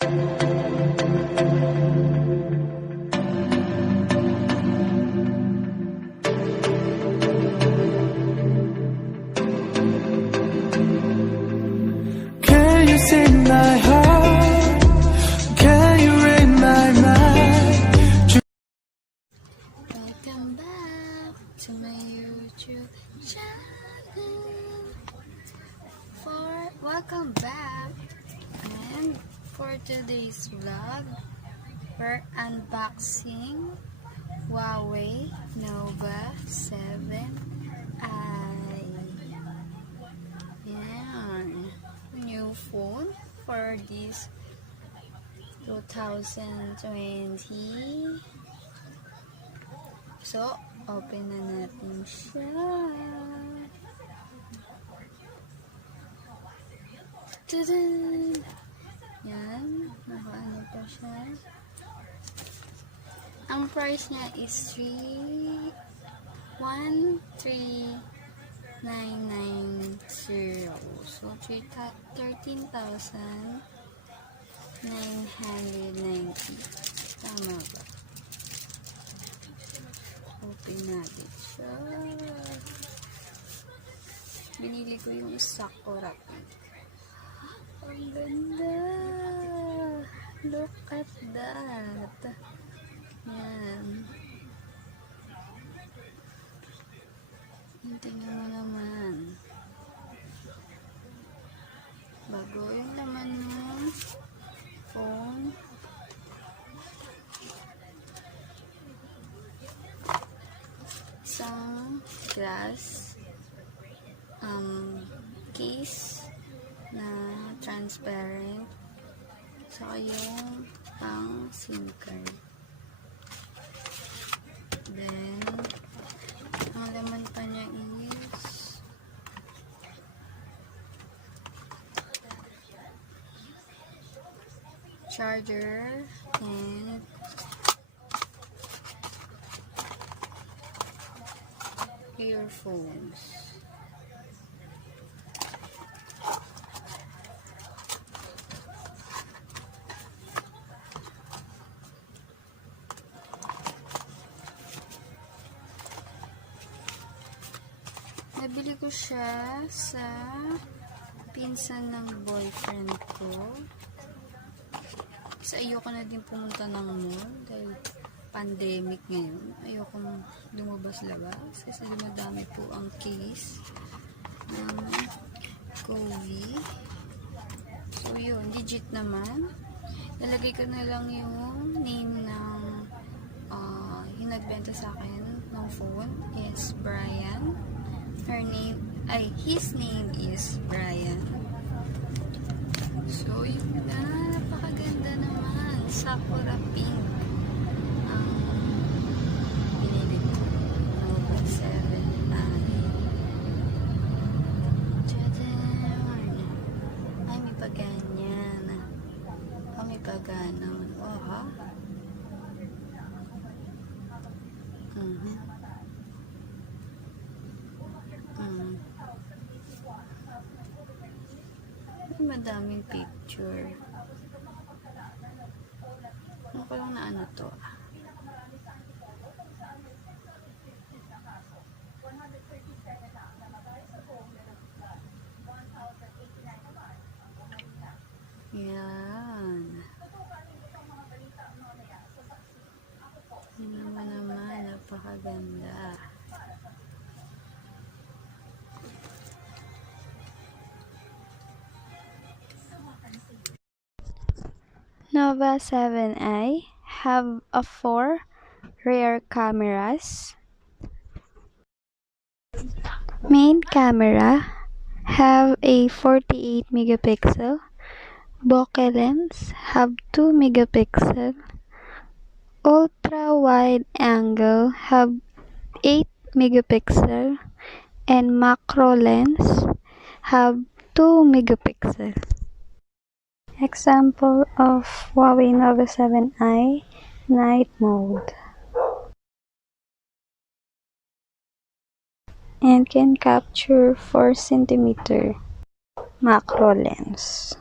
Can you sing my heart? Can you read my mind? Welcome back to my YouTube channel. Welcome back, and for today's vlog, we're unboxing Huawei Nova 7i. Yan, new phone for this 2020. So, open na natin siya. Tadaan! Yan, nakaano pa siya. Ang price niya is 13,990. So, 13,990. Tama ba? Open natin siya. Binili ko yung Sakura Pink. Ang ganda! Look at that! Yan. Tingnan mo naman. Bago yung naman yung phone. Isang glass case na transparent, saka yung pang SIM card. Then ang laman pa niya is charger and earphones. Nabili ko siya sa pinsan ng boyfriend ko. Kasi ayoko na din pumunta ng mall dahil pandemic ngayon. Ayoko lumabas-labas kasi dumadami po ang case ng COVID. So yun, legit naman. Nalagay ko na lang yung name ng yung nagbenta sa akin ng phone is Brian. His name is Brian. So, yun na. Napakaganda naman. Sakura Pink. Ang binili ko. Nova 7i. Tadaan! Ay, may paganyan. May paganon. Oh, ha? Madaming picture. Ano ko lang na ano to? Yan. Yan naman, napakaganda. Nova 7i have a 4 rear cameras. Main camera have a 48 megapixel. Bokeh lens have 2 megapixel. Ultra wide angle have 8 megapixel and macro lens have 2 megapixel. Example of Huawei Nova 7i night mode. And can capture 4 cm macro lens.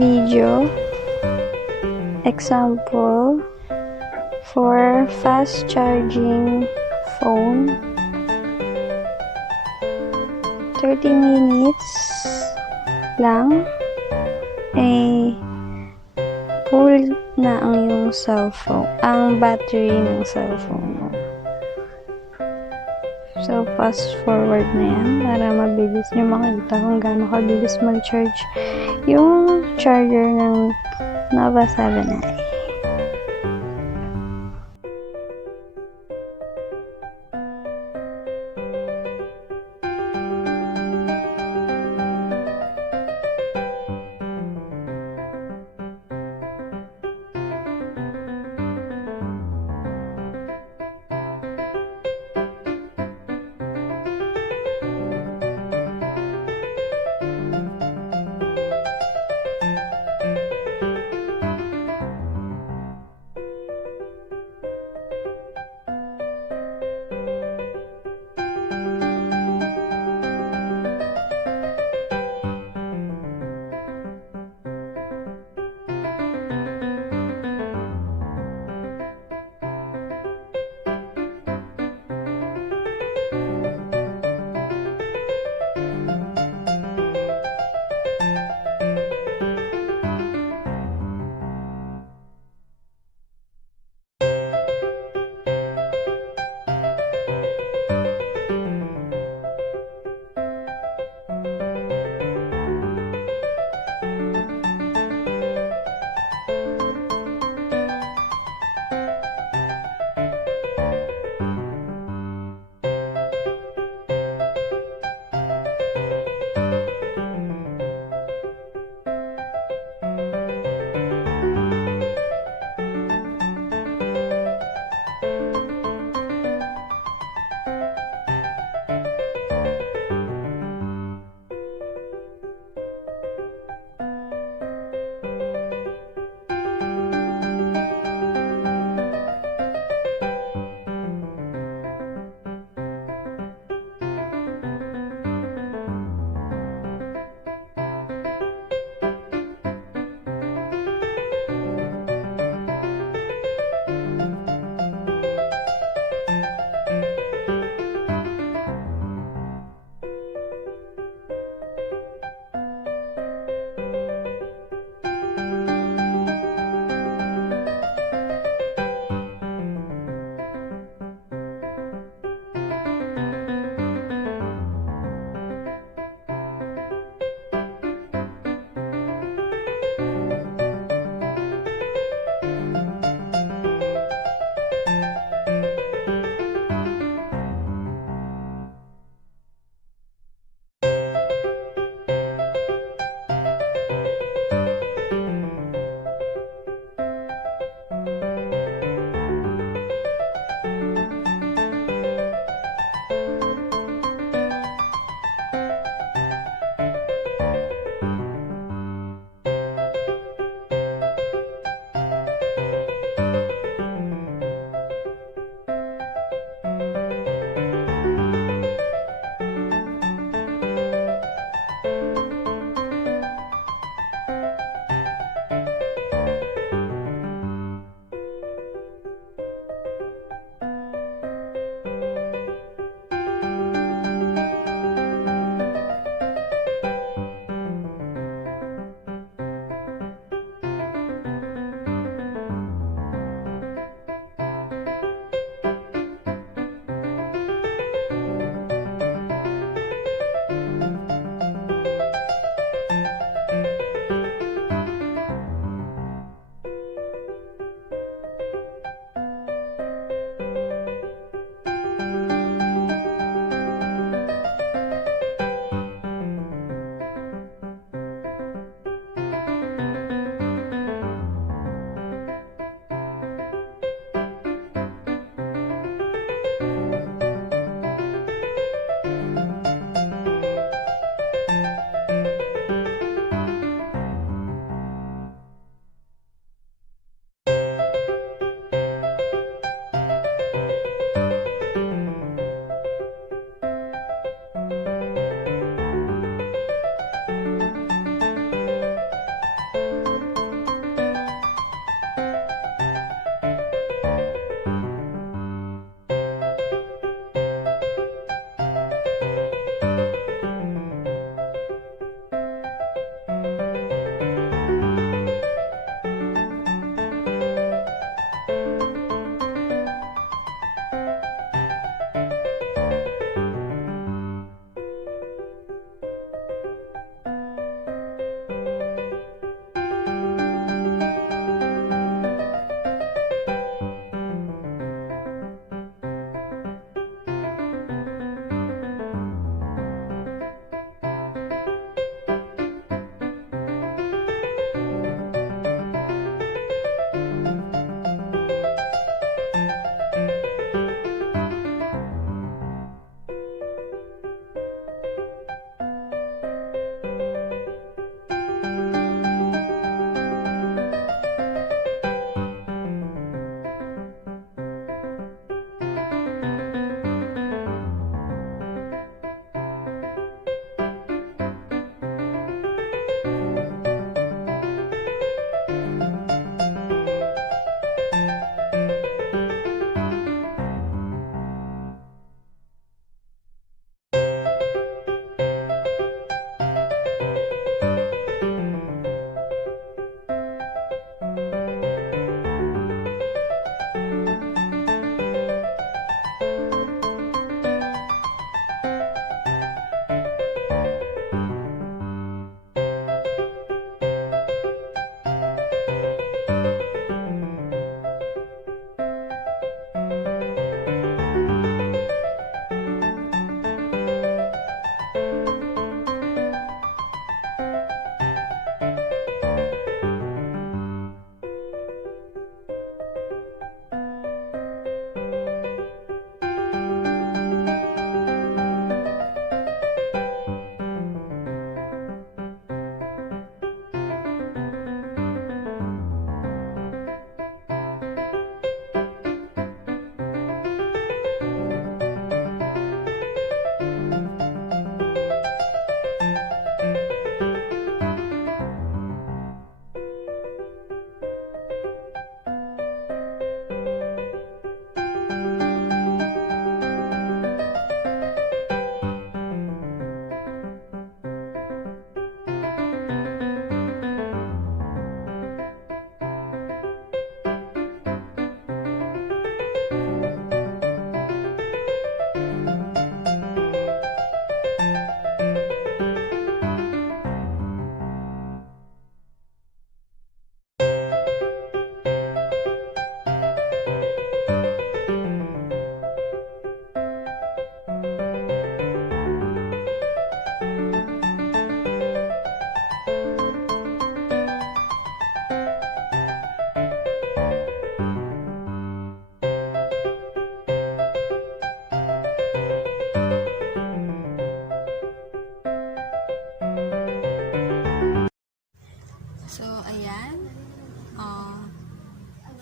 video example for fast charging phone. 30 minutes lang ay full na ang iyong cellphone, ang battery ng cellphone mo. So, fast forward na yan para mabilis nyo makita kung gaano kabilis mag-charge yung charger ng Nova 7i.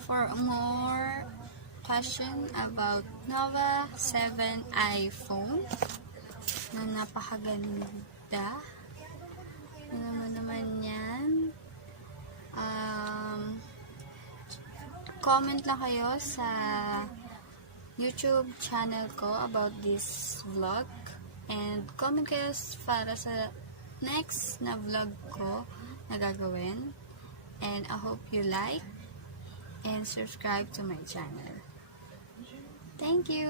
For more question about Nova 7 iPhone na napakaganda. Ano naman yan? Comment lang kayo sa YouTube channel ko about this vlog. And comment kayo para sa next na vlog ko na gagawin. And I hope you like and subscribe to my channel. Thank you!